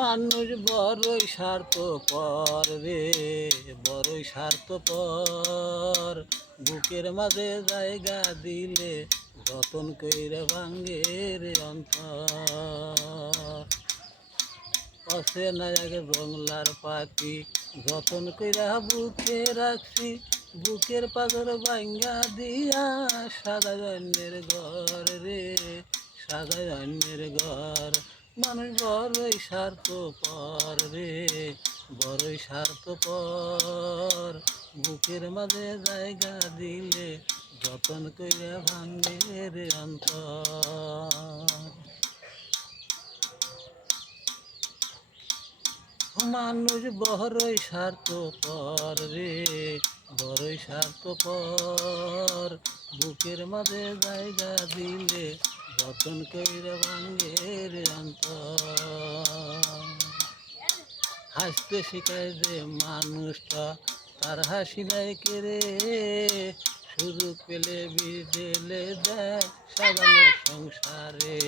মানুষ বড়ই স্বার্থপর রে, বড়ই স্বার্থপর। বুকের মাঝে জায়গা দিলে যতন কইরা ভাঙ্গে রে অন্তর। অচেনা এক বাংলার পাখি যতন কইরা বুকে রাখছি, বুকের পাজর ভাঙ্গা দিয়া সাজায় অন্যের ঘর রে, সাজায় অন্যের ঘর। মানুষ বড়ই স্বার্থপর রে, বড়ই স্বার্থপর। বুকের মাঝে জায়গা দিলে যতন কইরা ভাঙ্গে রে অন্তর। মানুষ বড়ই স্বার্থপর রে, বড়ই স্বার্থপর। বুকের মাঝে জায়গা দিলে যতন কইরা ভাঙ্গে রে অন্তর। হাসতে শিখায় যে মানুষটা তার হাসি নাই কেড়ে, সুযোগ পেলে বিদেলে দেয় সাজানো সংসারে।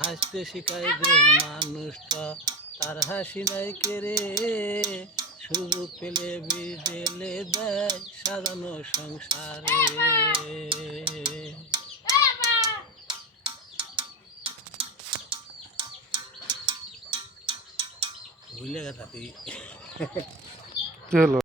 হাসতে শিখায় যে মানুষটা তার হাসি নাই কেড়ে, সুযোগ পেলে বিদেলে দেয় সাজানো সংসারে। ভুলে গেছে। কি হলো?